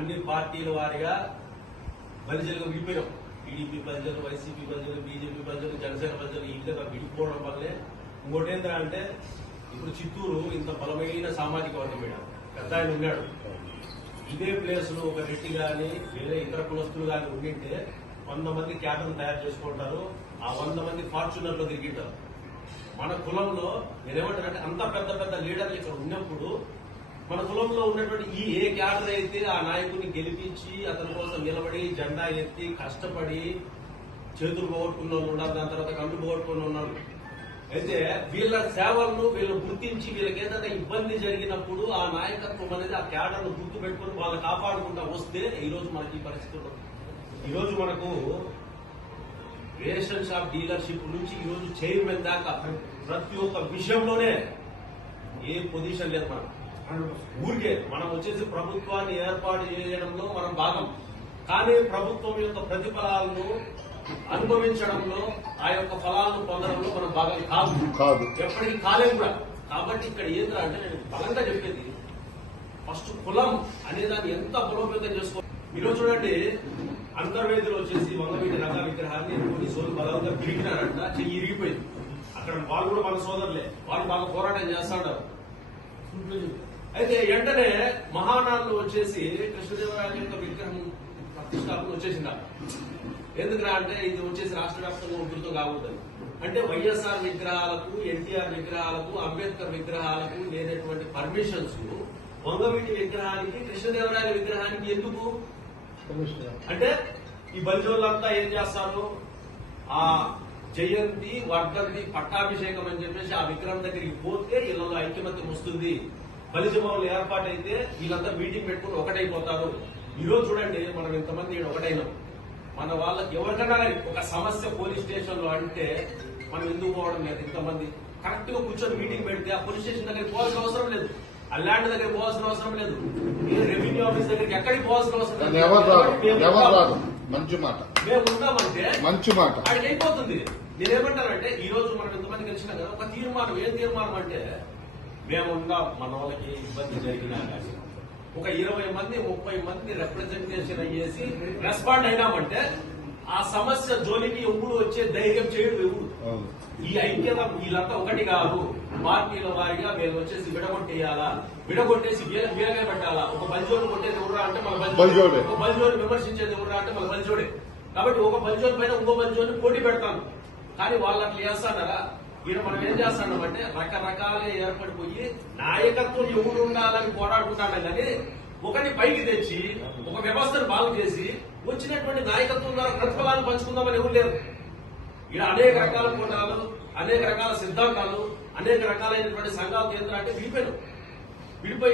అన్ని పార్టీల వారిగా బలిజలుగా విడిపోయాం. టీడీపీ బలిజలు, వైసీపీ బలిజలు, బీజేపీ బలిజలు, జనసేన బలిజలు ఈ విధంగా విడిపోవడం వల్లే ఇంకోటి ఏంటంటే ఇప్పుడు చిత్తూరు ఇంత బలమైన సామాజిక వర్గం మీద పెద్ద ఆయన ఉన్నాడు. ఇదే ప్లేస్ లో ఒక రెడ్డి గాని వేరే ఇతర కులస్తులు గాని ఉండింటే 100 మంది క్యాడర్ను తయారు చేసుకుంటారు. ఆ 100 మంది ఫార్చునర్ లో తిరిగింటారు. మన కులంలో నేనేమంటానంటే అంత పెద్ద పెద్ద లీడర్లు ఇక్కడ ఉన్నప్పుడు మన కులంలో ఉన్నటువంటి ఏ క్యాడర్ అయితే ఆ నాయకుడిని గెలిపించి అతని కోసం నిలబడి జెండా ఎత్తి కష్టపడి చేతులు పోగొట్టుకున్న వాళ్ళు ఉన్నారు, దాని తర్వాత కళ్ళు పోగొట్టుకున్న ఉన్నారు. అయితే వీళ్ళ సేవలను వీళ్ళు గుర్తించి వీళ్ళకి ఏదైనా ఇబ్బంది జరిగినప్పుడు ఆ నాయకత్వం అనేది ఆ క్యాడర్ను గుర్తు పెట్టుకుని వాళ్ళు కాపాడుకుంటా వస్తే ఈ రోజు మనకి ఈ పరిస్థితి ఉండదు. ఈ రోజు మనకు రేషన్ షాప్ డీలర్షిప్ నుంచి ఈ రోజు చైర్మన్ దాకా ప్రతి ఒక్క విషయంలోనే ఏ పొజిషన్ లేదు. మనం ఊరికే మనం వచ్చేసి ప్రభుత్వాన్ని ఏర్పాటు చేయడంలో మనం భాగం, కానీ ప్రభుత్వం యొక్క ప్రతిఫలాలను అనుభవించడంలో ఆ యొక్క ఫలాలను పొందడంలో మనం భాగం కాదు, ఎప్పటికీ కాలేదు కూడా. కాబట్టి ఇక్కడ ఏంద్రా అంటే నేను బలంగా చెప్పేది ఫస్ట్ కులం అనేదాన్ని ఎంత బలోపేతం చేసుకో. ఈరోజు చూడండి అంతర్వేదిలో వచ్చేసి వంగవీటి రంగా విగ్రహాన్ని కొన్ని సోదరులు బలంగా పిలికినారంట, చెయ్యి ఇరిగిపోయింది. అక్కడ వాళ్ళు కూడా మన సోదరులే, వాళ్ళు బాగా పోరాటం చేస్తాంటారు. అయితే వెంటనే మహానాడులో వచ్చేసి కృష్ణదేవరాయల యొక్క విగ్రహం ప్రతిష్టాపన వచ్చేసిందా. ఎందుకురా అంటే ఇది వచ్చేసి రాష్ట్ర వ్యాప్తంగా ఉధృతం కాకూడదు. అంటే వైఎస్ఆర్ విగ్రహాలకు, ఎన్టీఆర్ విగ్రహాలకు, అంబేద్కర్ విగ్రహాలకు లేనటువంటి పర్మిషన్స్ వంగవీటి విగ్రహానికి, కృష్ణదేవరాయల విగ్రహానికి ఎందుకు అంటే ఈ బలిజోళ్ళంతా ఏం చేస్తారు, ఆ జయంతి వర్ధంతి పట్టాభిషేకం అని చెప్పేసి ఆ విగ్రహం దగ్గరికి పోతే వీళ్ళలో ఐక్యమత్యం వస్తుంది. బలిజ భవన్లు ఏర్పాటైతే వీళ్ళంతా మీటింగ్ పెట్టుకుని ఒకటైపోతారు. ఈ రోజు చూడండి మనం ఇంతమంది ఒకటైనాం. మన వాళ్ళకి ఎవరికైనా ఒక సమస్య పోలీస్ స్టేషన్ లో అంటే మనం ఎందుకు పోవడం లేదు. ఇంతమంది కరెక్ట్ గా కూర్చొని మీటింగ్ పెడితే ఆ పోలీస్ స్టేషన్ దగ్గరికి పోవాల్సిన అవసరం లేదు, ఆ ల్యాండ్ దగ్గరికి పోవాల్సిన అవసరం లేదు, రెవెన్యూ ఆఫీస్ దగ్గరికి ఎక్కడికి పోవాల్సిన అవసరం లేదు. మేము ఉన్నామంటే మంచి మాట అక్కడికి అయిపోతుంది. నేనేమంటానంటే ఈ రోజు మనం ఎంతమంది కలిసినా కదా ఒక తీర్మానం, ఏం తీర్మానం అంటే మేమున్నా మన వాళ్ళకి ఇబ్బంది జరిగినా కానీ ఒక 20 మంది 30 మంది రిప్రజెంటేషన్ అయ్యేసి రెస్పాండ్ అయినామంటే ఆ సమస్య జోలికి ఎప్పుడు వచ్చే ధైర్యం చేయడం ఎవరు. ఈ ఐక్యత వీళ్ళంతా ఒకటి కాదు. పార్టీల వారిగా వీళ్ళు వచ్చేసి విడగొట్టేయాలా, విడగొట్టేసి వీలగా పెట్టాలా. ఒక బలిజోడు కొట్టేది ఎవరా అంటే మన బలిజోడే, ఒక బలిజోడు విమర్శించేది ఎవరా అంటే మన బలిజోడే. కాబట్టి ఒక బలిజోడి పైన ఇంకో బలిజోడిని పోటీ పెడతాను. కానీ వాళ్ళు అట్లా చేస్తానరా. ఈయన మనం ఏం చేస్తున్నామంటే రకరకాలే ఏర్పడిపోయి నాయకత్వం ఎవరు ఉండాలని పోరాడుకుంటాను. కానీ ఒకటి పైకి తెచ్చి ఒక వ్యవస్థను బాగు చేసి వచ్చినటువంటి నాయకత్వం ద్వారా ప్రతిఫలాన్ని పంచుకుందామని ఎవరు లేరు. ఇలా అనేక రకాల కోణాలు, అనేక రకాల సిద్ధాంతాలు, అనేక రకాలైనటువంటి సంఘాలు కేంద్రాలు అంటే విడిపోయి